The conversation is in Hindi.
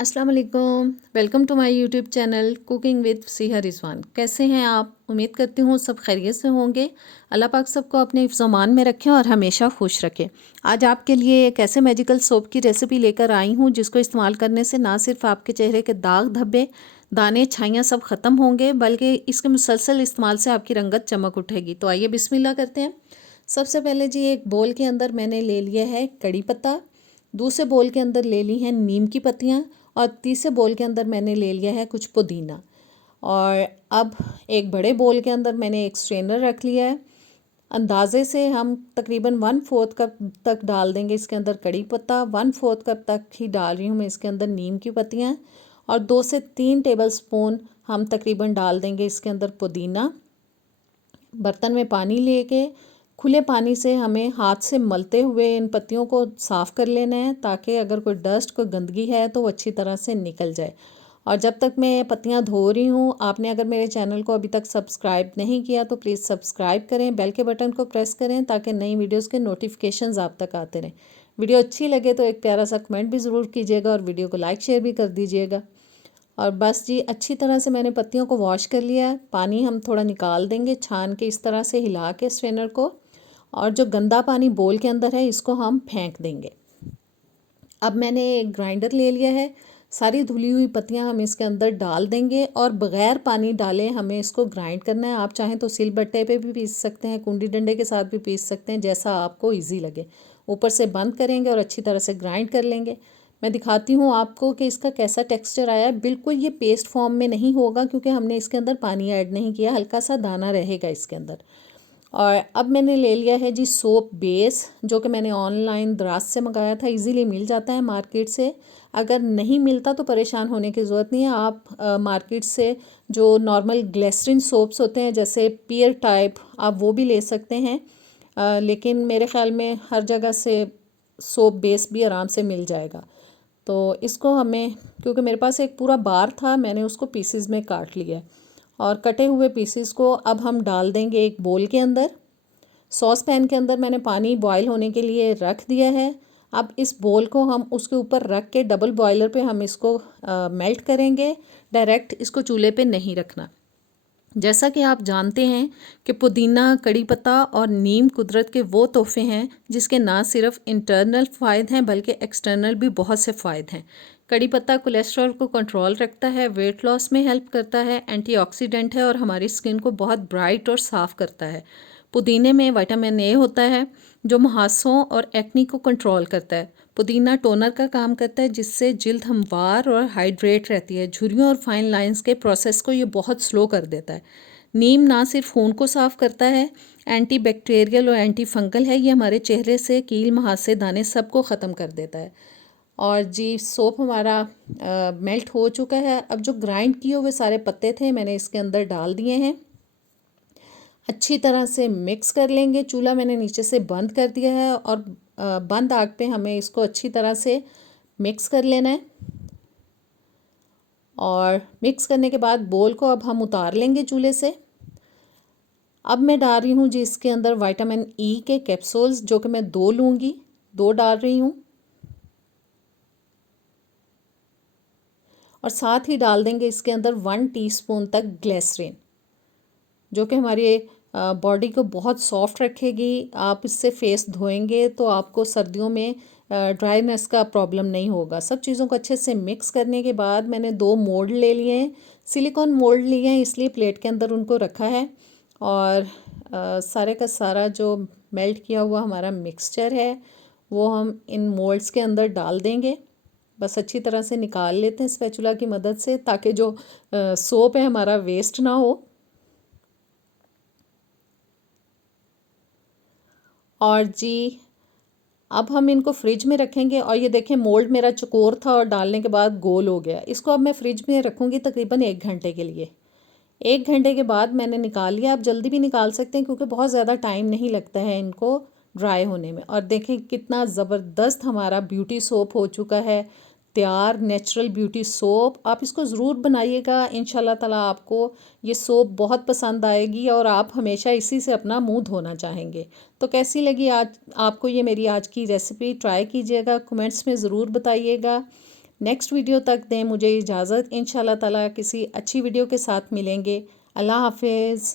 अस्सलाम वालेकुम। Welcome to my YouTube channel cooking with Siha Rizwan. कैसे हैं आप? उम्मीद करती हूँ सब खैरियत से होंगे। अल्लाह पाक सबको अपने हिफ्ज़-ओ-मान में रखें और हमेशा खुश रखें। आज आपके लिए एक ऐसे मैजिकल सोप की रेसिपी लेकर आई हूँ जिसको इस्तेमाल करने से ना सिर्फ आपके चेहरे के दाग धब्बे, दाने, छाइयाँ सब ख़त्म होंगे, बल्कि इसके मुसलसल इस्तेमाल से आपकी रंगत चमक उठेगी। तो आइए बिस्मिल्लाह करते हैं। सबसे पहले जी एक बोल के अंदर मैंने ले लिया है कड़ी पत्ता, दूसरे बोल के अंदर ले ली है नीम की पत्तियाँ और तीसरे बोल के अंदर मैंने ले लिया है कुछ पुदीना। और अब एक बड़े बोल के अंदर मैंने एक स्ट्रेनर रख लिया है। अंदाज़े से हम तकरीबन 1/4 कप तक डाल देंगे इसके अंदर कड़ी पत्ता, 1/4 कप तक ही डाल रही हूँ मैं इसके अंदर नीम की पत्तियाँ, और 2 से 3 टेबलस्पून हम तकरीबन डाल देंगे इसके अंदर पुदीना। बर्तन में पानी लेके खुले पानी से हमें हाथ से मलते हुए इन पत्तियों को साफ़ कर लेना है, ताकि अगर कोई डस्ट, कोई गंदगी है तो वो अच्छी तरह से निकल जाए। और जब तक मैं पत्तियां धो रही हूँ, आपने अगर मेरे चैनल को अभी तक सब्सक्राइब नहीं किया तो प्लीज़ सब्सक्राइब करें, बेल के बटन को प्रेस करें ताकि नई वीडियोस के नोटिफिकेशंस आप तक आते रहें। वीडियो अच्छी लगे तो एक प्यारा सा कमेंट भी ज़रूर कीजिएगा और वीडियो को लाइक शेयर भी कर दीजिएगा। और बस जी, अच्छी तरह से मैंने पत्तियों को वॉश कर लिया है। पानी हम थोड़ा निकाल देंगे छान के, इस तरह से हिला के स्ट्रेनर को, और जो गंदा पानी बोल के अंदर है इसको हम फेंक देंगे। अब मैंने एक ग्राइंडर ले लिया है, सारी धुली हुई पत्तियां हम इसके अंदर डाल देंगे और बग़ैर पानी डाले हमें इसको ग्राइंड करना है। आप चाहें तो सिल बट्टे पे भी पीस सकते हैं, कुंडी डंडे के साथ भी पीस सकते हैं, जैसा आपको इजी लगे। ऊपर से बंद करेंगे और अच्छी तरह से ग्राइंड कर लेंगे। मैं दिखाती हूँ आपको कि इसका कैसा टेक्सचर आया है। बिल्कुल ये पेस्ट फॉर्म में नहीं होगा क्योंकि हमने इसके अंदर पानी ऐड नहीं किया, हल्का सा दाना रहेगा इसके अंदर। और अब मैंने ले लिया है जी सोप बेस, जो कि मैंने ऑनलाइन दराज से मंगाया था, इजीली मिल जाता है मार्केट से। अगर नहीं मिलता तो परेशान होने की ज़रूरत नहीं है। आप मार्केट से जो नॉर्मल ग्लिसरीन सोप्स होते हैं जैसे पियर टाइप, आप वो भी ले सकते हैं। लेकिन मेरे ख़्याल में हर जगह से सोप बेस भी आराम से मिल जाएगा। तो इसको हमें, क्योंकि मेरे पास एक पूरा बार था, मैंने उसको पीसेस में काट लिया, और कटे हुए पीसेस को अब हम डाल देंगे एक बोल के अंदर। सॉस पैन के अंदर मैंने पानी बॉईल होने के लिए रख दिया है। अब इस बोल को हम उसके ऊपर रख के डबल बॉयलर पे हम इसको मेल्ट करेंगे। डायरेक्ट इसको चूल्हे पे नहीं रखना। जैसा कि आप जानते हैं कि पुदीना, कड़ी पत्ता और नीम कुदरत के वो तोहफे हैं जिसके ना सिर्फ इंटरनल फ़ायदे हैं बल्कि एक्सटर्नल भी बहुत से फ़ायदे हैं। कड़ी पत्ता कोलेस्ट्रॉल को कंट्रोल रखता है, वेट लॉस में हेल्प करता है, एंटीऑक्सीडेंट है और हमारी स्किन को बहुत ब्राइट और साफ़ करता है। पुदीने में विटामिन ए होता है जो मुहासों और एक्नी को कंट्रोल करता है। पुदीना टोनर का काम करता है जिससे जिल्द हमवार और हाइड्रेट रहती है। झुर्रियों और फाइन लाइंस के प्रोसेस को ये बहुत स्लो कर देता है। नीम ना सिर्फ खून को साफ़ करता है, एंटी बैक्टीरियल और एंटी फंगल है। ये हमारे चेहरे से कील, मुहासे, दाने सबको ख़त्म कर देता है। और जी सोप हमारा मेल्ट हो चुका है। अब जो ग्राइंड किए हुए सारे पत्ते थे मैंने इसके अंदर डाल दिए हैं। अच्छी तरह से मिक्स कर लेंगे। चूल्हा मैंने नीचे से बंद कर दिया है और बंद आग पे हमें इसको अच्छी तरह से मिक्स कर लेना है। और मिक्स करने के बाद बोल को अब हम उतार लेंगे चूल्हे से। अब मैं डाल रही हूँ जी इसके अंदर विटामिन ई के कैप्सूल्स, जो कि मैं 2 लूँगी, 2 डाल रही हूँ। और साथ ही डाल देंगे इसके अंदर 1 टीस्पून तक ग्लिसरीन, जो कि हमारी बॉडी को बहुत सॉफ्ट रखेगी। आप इससे फेस धोएंगे तो आपको सर्दियों में ड्राईनेस का प्रॉब्लम नहीं होगा। सब चीज़ों को अच्छे से मिक्स करने के बाद मैंने 2 मोल्ड ले लिए हैं, सिलिकॉन मोल्ड लिए हैं, इसलिए प्लेट के अंदर उनको रखा है। और सारे का सारा जो मेल्ट किया हुआ हमारा मिक्सचर है वो हम इन मोल्ड्स के अंदर डाल देंगे। बस अच्छी तरह से निकाल लेते हैं स्पैचुला की मदद से, ताकि जो सोप है हमारा वेस्ट ना हो। और जी अब हम इनको फ्रिज में रखेंगे। और ये देखें, मोल्ड मेरा चौकोर था और डालने के बाद गोल हो गया। इसको अब मैं फ्रिज में रखूँगी तकरीबन 1 घंटे के लिए। 1 घंटे के बाद मैंने निकाल लिया। आप जल्दी भी निकाल सकते हैं क्योंकि बहुत ज़्यादा टाइम नहीं लगता है इनको ड्राई होने में। और देखें कितना ज़बरदस्त हमारा ब्यूटी सोप हो चुका है तैयार। नेचुरल ब्यूटी सोप, आप इसको ज़रूर बनाइएगा। इंशाल्लाह ताला आपको ये सोप बहुत पसंद आएगी और आप हमेशा इसी से अपना मुंह धोना चाहेंगे। तो कैसी लगी आज आपको ये मेरी आज की रेसिपी? ट्राई कीजिएगा, कमेंट्स में ज़रूर बताइएगा। नेक्स्ट वीडियो तक दें मुझे इजाज़त। इंशाल्लाह ताला किसी अच्छी वीडियो के साथ मिलेंगे। अल्लाह हाफिज़।